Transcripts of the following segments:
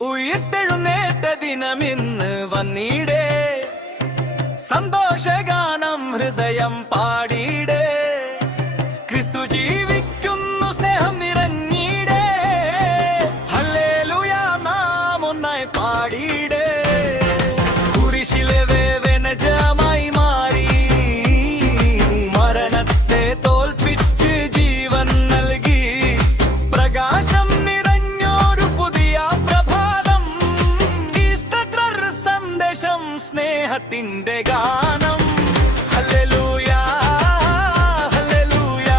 ഉയർത്തെഴുന്നേറ്റ ദിനമിന്ന് വന്നിടേ, സന്തോഷഗാനം ഹൃദയം പാടിയിടേ. ക്രിസ്തു ജീവിക്കുന്നു, സ്നേഹം നിറഞ്ഞിടേ. ഹല്ലേലൂയ നാം ഒന്നായി പാടിയിടേ. കുരിശിലെ വേദനജമായി മാറി മരണത്തെ തോൽപ്പിച്ച് ജീവൻ നൽകി. പ്രകാശം നിറഞ്ഞൊരു പുതിയ പ്രഭാതം. ഈസ്റ്റർ സന്ദേശം, സ്നേഹത്തിന്റെ ഗാനം. ഹല്ലേലൂയ ഹല്ലേലൂയ,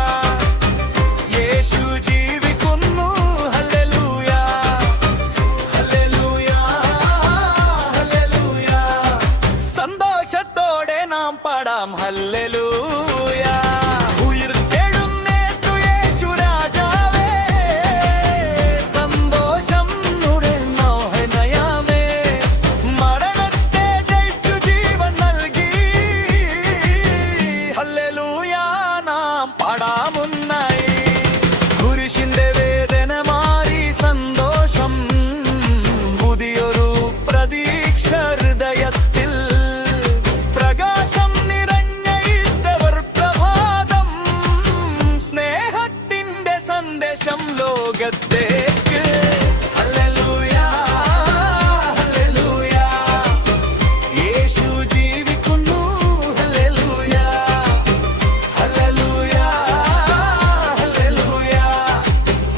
യേശു ജീവിക്കുന്നു. ഹല്ലേലൂയ ഹല്ലേലൂയ ഹല്ലേലൂയ, സന്തോഷത്തോടെ നാം പാടാം ഹല്ലേലൂയ. ഉയിർത്തെഴുന്നേറ്റു യേശു രാജാവേ, സന്തോഷം നുടർന്നോ ഹൃദയമേ. മരണത്തെ ജയിച്ചു ജീവൻ നൽകി. ഹല്ലേലൂയ നാം പാടാമൊന്നായി. കുരിശിന്റെ വേദന മാറി സന്തോഷം, പുതിയൊരു പ്രതീക്ഷ ഹൃദയത്തിൽ. പ്രകാശം നിറഞ്ഞ ഈസ്റ്റർ പ്രഭാതം, സ്നേഹത്തിന്റെ സന്ദേശം ലോകത്തേക്ക്. ഹല്ലേലൂയ ഹല്ലേലൂയ, യേശു ജീവിക്കുന്നു. ഹല്ലേലൂയ ഹല്ലേലൂയ ഹല്ലേലൂയ,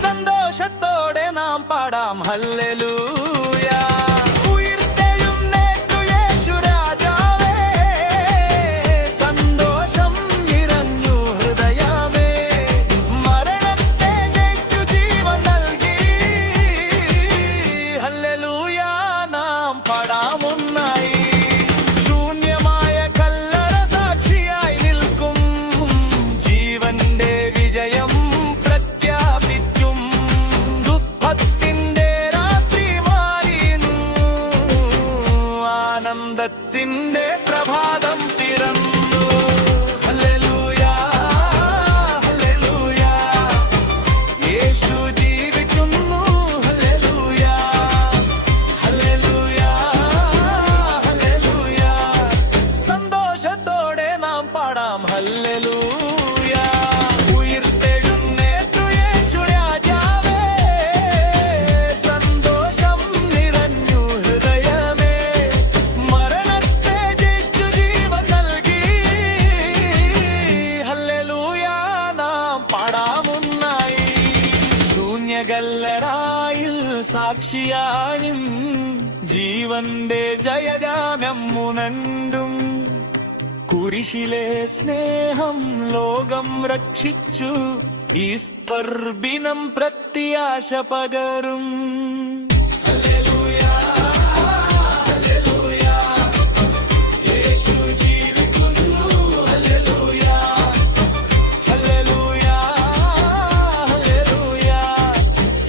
സന്തോഷത്തോടെ നാം പാടാം ഹല്ലേലൂയ. ഉയിർത്തെഴുന്നേറ്റു യേശു രാജാവേ, സന്തോഷം നിറഞ്ഞു ഹൃദയമേ. മരണത്തെ ജയിച്ചു ജീവൻ നൽകി. ഹല്ലേലൂയ നാം പാടാമൊന്നായി. ശൂന്യമായ കല്ലറ സാക്ഷിയായി നിൽക്കും, ജീവന്റെ വിജയം പ്രഖ്യാപിക്കും. ദുഃഖത്തിന്റെ രാത്രി മാറിയുന്നു, ആനന്ദത്തിന്റെ പ്രഭാതം പിറന്നു. ഹല്ലേലൂയ ഹല്ലേലൂയ, യേശു ജീവിക്കുന്നു. ഹല്ലേലൂയ ഹല്ലേലൂയ ഹല്ലേലൂയ, സന്തോഷത്തോടെ നാം പാടാം ഹല്ലേലൂയ. ഉയിർത്തെഴുന്നേറ്റു യേശു രാജാവേ, സന്തോഷം നിറഞ്ഞു ഹൃദയമേ. മരണത്തെ ജയിച്ചു ജീവൻ നൽകി. ഹല്ലേലൂയ നാം പാടാമൊന്നായി. ശൂന്യകല്ലറായിൽ സാക്ഷിയായും ജീവന്റെ ജയഗാനം മുനണ്ടും. കുരിശിലെ സ്നേഹം ലോകം രക്ഷിച്ചു, ഈസ്റ്റർ ദിനം പ്രത്യാശ പകരും. ഹല്ലേലൂയ ഹല്ലേലൂയ, യേശു ജീവിക്കുന്നു. ഹല്ലേലൂയ ഹല്ലേലൂയ ഹല്ലേലൂയ,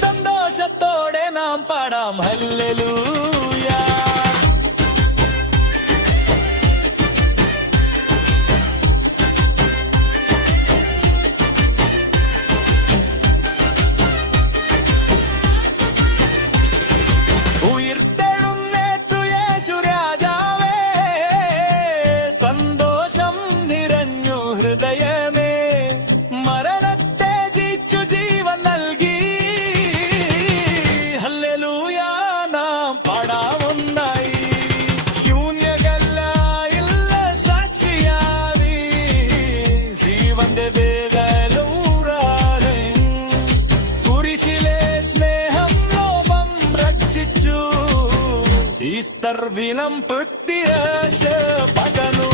സന്തോഷത്തോടെ നാം പാടാം ഹല്ലേലൂയ. ഉയിർത്തെഴുന്നേറ്റു യേശു രാജാവേ, സന്തോഷം നിറഞ്ഞു ഹൃദയമേ. മരണത്തെ ജയിച്ചു ജീവൻ നൽകി. ഹല്ലേലൂയ നാം പാടാമൊന്നായി. ശൂന്യകല്ലായില്ല സാക്ഷിയായി, ജീവന്റെ വേഗലൂറാതെ. കുരിശിലെ സ്നേഹം ലോകം രക്ഷിച്ചു, ഈസ്റ്റർ ദിനം പ്രത്യാശ പകർന്നു.